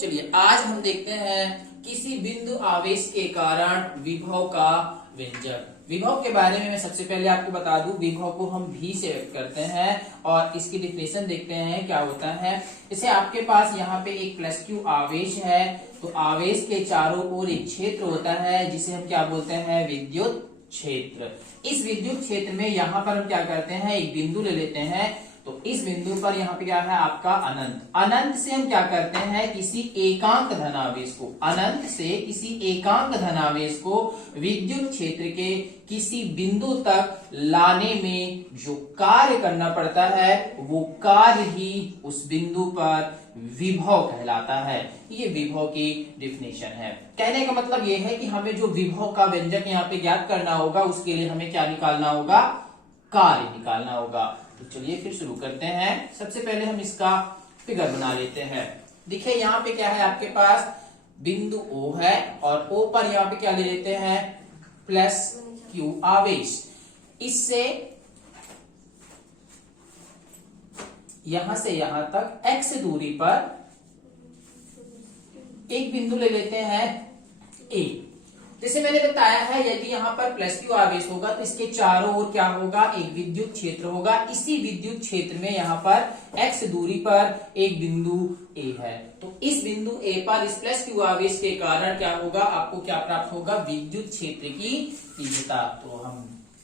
चलिए आज हम देखते हैं किसी बिंदु आवेश के कारण विभव का व्यंजक। विभव के बारे में मैं सबसे पहले आपको बता दूं, विभव को हम V से व्यक्त करते हैं और इसकी डिफिनेशन देखते हैं क्या होता है। जैसे आपके पास यहाँ पे एक प्लस क्यू आवेश है, तो आवेश के चारों ओर एक क्षेत्र होता है जिसे हम क्या बोलते हैं, विद्युत क्षेत्र। इस विद्युत क्षेत्र में यहाँ पर हम क्या करते हैं, एक बिंदु ले लेते हैं। तो इस बिंदु पर यहाँ पे क्या है आपका अनंत। अनंत से हम क्या करते हैं, किसी एकांक धनावेश को, अनंत से किसी एकांक धनावेश को विद्युत क्षेत्र के किसी बिंदु तक लाने में जो कार्य करना पड़ता है वो कार्य ही उस बिंदु पर विभव कहलाता है। ये विभव की डिफिनेशन है। कहने का मतलब ये है कि हमें जो विभव का व्यंजक यहाँ पे ज्ञात करना होगा उसके लिए हमें क्या निकालना होगा, कार्य निकालना होगा। तो चलिए फिर शुरू करते हैं। सबसे पहले हम इसका फिगर बना लेते हैं। देखिए यहाँ पे क्या है, आपके पास बिंदु O है और O पर यहाँ पे क्या ले लेते हैं, प्लस Q आवेश। इससे यहां से यहां तक x दूरी पर एक बिंदु ले लेते हैं A। जैसे मैंने बताया है, यदि यहाँ पर प्लस क्यू आवेश होगा तो इसके चारों ओर क्या होगा, एक विद्युत क्षेत्र होगा। इसी विद्युत क्षेत्र में यहाँ पर x दूरी पर एक बिंदु A है। तो इस बिंदु A पर इस प्लस क्यू आवेश के कारण क्या होगा, आपको क्या प्राप्त होगा, विद्युत क्षेत्र की तीव्रता। तो हम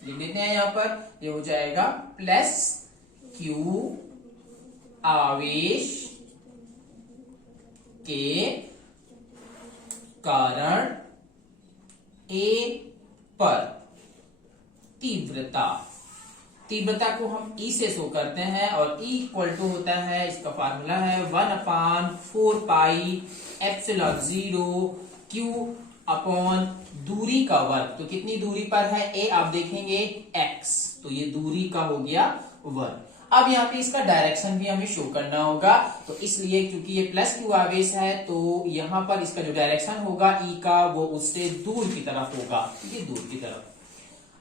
लिख देते हैं यहाँ पर, ये हो जाएगा प्लस क्यू आवेश के कारण A पर तीव्रता। तीव्रता को हम E से शो करते हैं और E इक्वल टू होता है, इसका फार्मूला है 1/4 पाई एप्सिलॉन 0 Q अपॉन दूरी का वर्ग। तो कितनी दूरी पर है A, आप देखेंगे x, तो ये दूरी का हो गया वर्ग। अब यहाँ पे इसका डायरेक्शन भी हमें शो करना होगा, तो इसलिए क्योंकि ये प्लस क्यू आवेश है तो यहाँ पर इसका जो डायरेक्शन होगा E का वो उससे दूर की तरफ होगा, ये दूर की तरफ।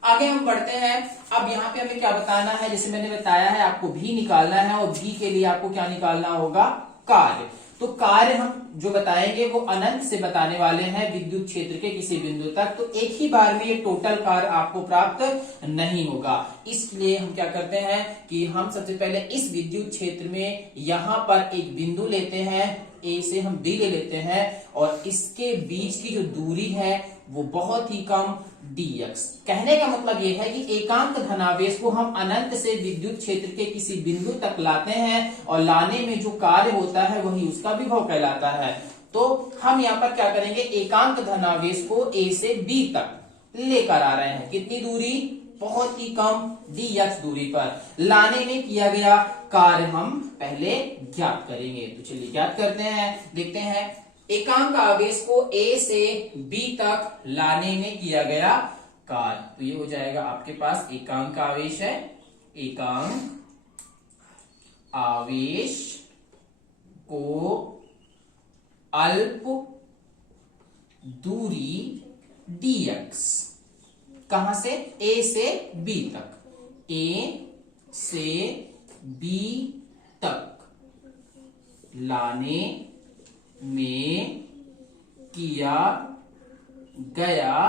आगे हम बढ़ते हैं। अब यहाँ पे हमें क्या बताना है, जैसे मैंने बताया है आपको भी निकालना है और भी के लिए आपको क्या निकालना होगा, कार्य। तो कार्य हम जो बताएंगे वो अनंत से बताने वाले हैं विद्युत क्षेत्र के किसी बिंदु तक। तो एक ही बार में ये टोटल कार्य आपको प्राप्त नहीं होगा, इसलिए हम क्या करते हैं कि हम सबसे पहले इस विद्युत क्षेत्र में यहां पर एक बिंदु लेते हैं, A से हम B ले लेते हैं और इसके बीच की जो दूरी है वो बहुत ही कम dx। कहने का मतलब ये है कि एकांक धनावेश को हम अनंत से विद्युत क्षेत्र के किसी बिंदु तक लाते हैं और लाने में जो कार्य होता है वही उसका विभव कहलाता है। तो हम यहाँ पर क्या करेंगे, एकांक धनावेश को A से B तक लेकर आ रहे हैं। कितनी दूरी, बहुत ही कम dx दूरी पर। लाने में किया गया कार्य हम पहले ज्ञात करेंगे। तो चलिए ज्ञात करते हैं, देखते हैं। एकांक आवेश को A से B तक लाने में किया गया कार्य, तो ये हो जाएगा आपके पास एकांक आवेश है, एकांक आवेश को अल्प दूरी dx, कहां से, A से B तक, A से B तक लाने में किया गया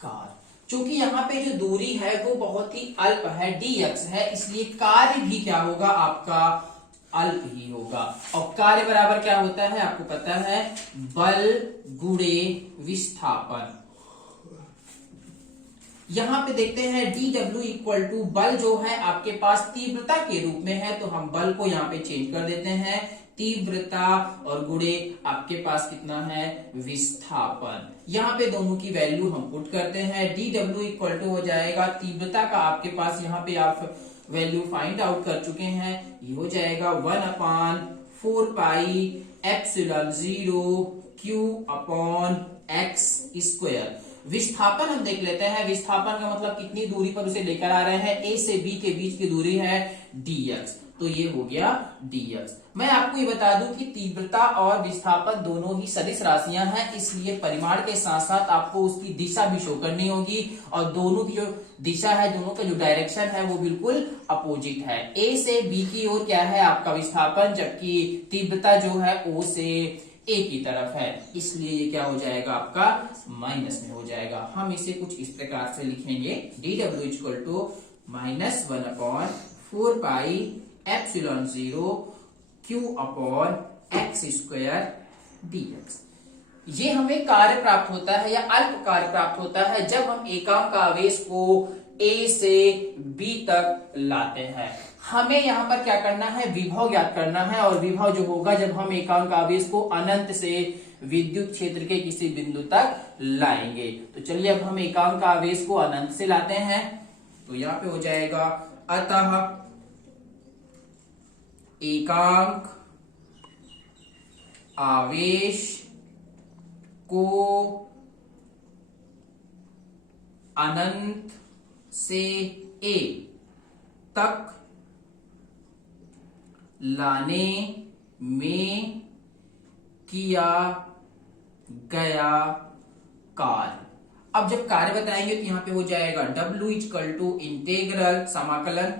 कार्य। चूंकि यहाँ पे जो दूरी है वो बहुत ही अल्प है, dx है, इसलिए कार्य भी क्या होगा, आपका अल्प ही होगा। और कार्य बराबर क्या होता है, आपको पता है, बल गुणे विस्थापन। यहां पे देखते हैं dw इक्वल टू बल जो है आपके पास तीव्रता के रूप में है, तो हम बल को यहाँ पे चेंज कर देते हैं, तीव्रता और गुणे आपके पास कितना है, विस्थापन। यहाँ पे दोनों की वैल्यू हम पुट करते हैं। dw इक्वल टू हो जाएगा, तीव्रता का आपके पास यहाँ पे आप वैल्यू फाइंड आउट कर चुके हैं, ये हो जाएगा 1/4 pi epsilon 0 Q upon x square. विस्थापन हम देख लेते हैं। विस्थापन का मतलब कितनी दूरी पर उसे लेकर आ रहे हैं, A से B के बीच की दूरी है dx। तो ये हो गया dx। मैं आपको ये बता दूं कि तीव्रता और विस्थापन दोनों ही सदिश राशियां हैं, इसलिए परिमाण के साथ साथ आपको उसकी दिशा भी शो करनी होगी, और दोनों की जो दिशा है, दोनों का जो डायरेक्शन है वो बिल्कुल अपोजिट है। ए से बी की ओर क्या है आपका विस्थापन, जबकि तीव्रता जो है ओ से ए की तरफ है, इसलिए ये क्या हो जाएगा आपका माइनस में हो जाएगा। हम इसे कुछ इस प्रकार से लिखेंगे, dw equal to -1/4πε0 q upon x square dx। ये हमें कार्य प्राप्त होता है या अल्प कार्य प्राप्त होता है जब हम एकांक आवेश को A से B तक लाते हैं। हमें यहाँ पर क्या करना है, विभव ज्ञात करना है, और विभव जो होगा जब हम एकांक आवेश को अनंत से विद्युत क्षेत्र के किसी बिंदु तक लाएंगे। तो चलिए अब हम एकांक आवेश को अनंत से लाते हैं, तो यहाँ पे हो जाएगा अतः एकांक आवेश को अनंत से A तक लाने में किया गया कार्य। अब जब कार्य बताएंगे तो यहां पे हो जाएगा W इक्वल टू इंटेग्रल समाकलन,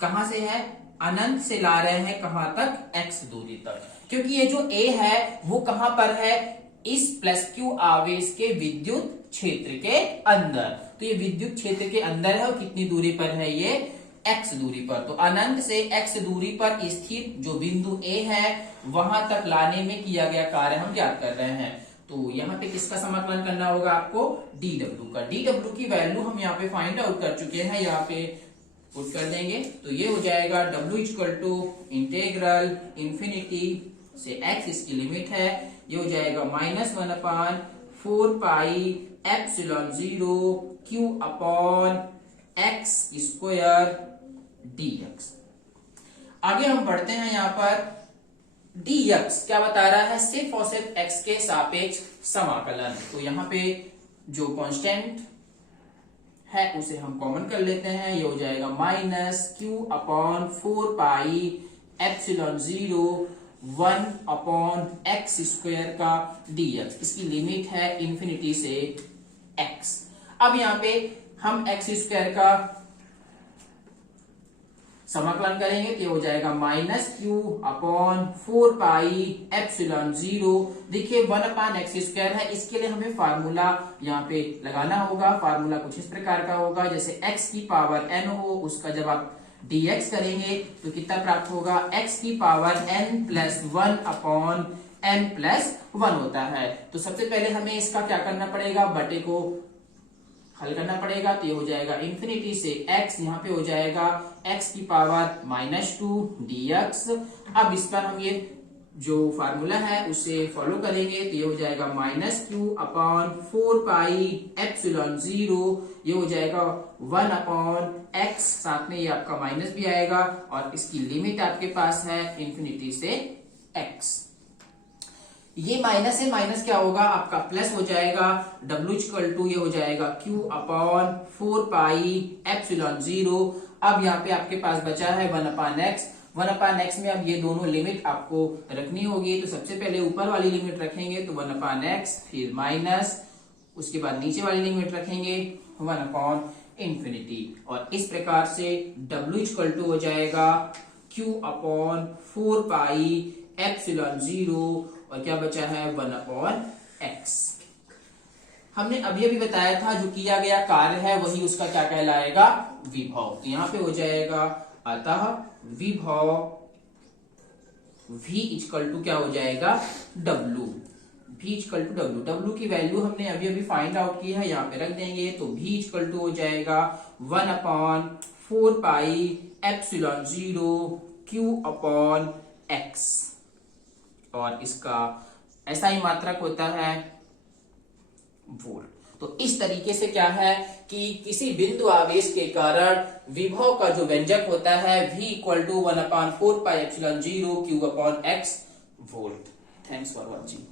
कहां से है, अनंत से ला रहे हैं कहां तक, x दूरी तक, क्योंकि ये जो A है वो कहां पर है, इस प्लस क्यू आवेश के विद्युत क्षेत्र के अंदर। तो ये विद्युत क्षेत्र के अंदर है और कितनी दूरी पर है, ये x दूरी पर। तो अनंत से x दूरी पर स्थित जो बिंदु A है वहां तक लाने में किया गया कार्य हम ज्ञात कर रहे हैं। तो यहाँ पे किसका समाकलन करना होगा आपको, dw का। dw की वैल्यू हम यहाँ पे फाइंड आउट कर चुके हैं, यहाँ पे पुट कर देंगे, तो ये हो जाएगा w equal to integral infinity से x, इसकी लिमिट है, ये हो जाएगा -1/4πε0 q upon x square dx। आगे हम बढ़ते हैं, यहाँ पर dx क्या बता रहा है, सिर्फ और सिर्फ x के सापेक्ष समाकलन। तो यहाँ पे जो कांस्टेंट है उसे हम कॉमन कर लेते हैं, ये हो जाएगा -q upon 4πε0 1 upon x square का dx, इसकी लिमिट है इंफिनिटी से x। अब यहाँ पे हम एक्स स्क्वायर का समाकलन करेंगे तो ये हो जाएगा -q अपॉन 4πε0। देखिए 1 अपॉन एक्स स्क्वायर है, इसके लिए हमें फार्मूला यहाँ पे लगाना होगा। फार्मूला कुछ इस प्रकार का होगा, जैसे x की पावर n हो, उसका जब आप dx करेंगे तो कितना प्राप्त होगा, x की power n plus 1 upon n plus 1 होता है। तो सबसे पहले हमें इसका क्या करना पड़ेगा, बटे को हल करना पड़ेगा, तो ये हो जाएगा इंफिनिटी से x, यहाँ पे हो जाएगा x की पावर -2 dx। अब इस पर हम ये जो फार्मूला है उसे फॉलो करेंगे, तो ये हो जाएगा -q अपॉन 4πε0, ये हो जाएगा 1 अपॉन x, साथ में ये आपका माइनस भी आएगा, और इसकी लिमिट आपके पास है इंफिनिटी से x। ये माइनस से माइनस क्या होगा, आपका प्लस हो जाएगा, w इक्वल टू ये हो जाएगा q अपॉन 4πε0। अब यहाँ पे आपके पास बचा है 1 अपॉन x। 1 अपॉन x में अब ये दोनों लिमिट आपको रखनी होगी, तो सबसे पहले ऊपर वाली लिमिट रखेंगे तो 1 अपॉन x, फिर माइनस, उसके बाद नीचे वाली लिमिट रखेंगे 1 अपॉन इंफिनिटी, और इस प्रकार से w इक्वल टू हो जाएगा q अपॉन 4πε0, और क्या बचा है 1 अपॉन x। हमने अभी अभी बताया था जो किया गया कार्य है वही उसका क्या कहलाएगा, विभव। तो यहाँ पे हो जाएगा अतः विभव v इक्वल टू क्या हो जाएगा, w। v equal to w, w की वैल्यू हमने अभी अभी फाइंड आउट की है, यहाँ पे रख देंगे, तो v इक्वल टू हो जाएगा 1 अपॉन 4πε0 q अपॉन x, और इसका ऐसा ही मात्रक होता है वोल्ट। तो इस तरीके से क्या है कि किसी बिंदु आवेश के कारण विभव का जो व्यंजक होता है v equal to 1/4πε0 q upon x volt. Thanks for watching.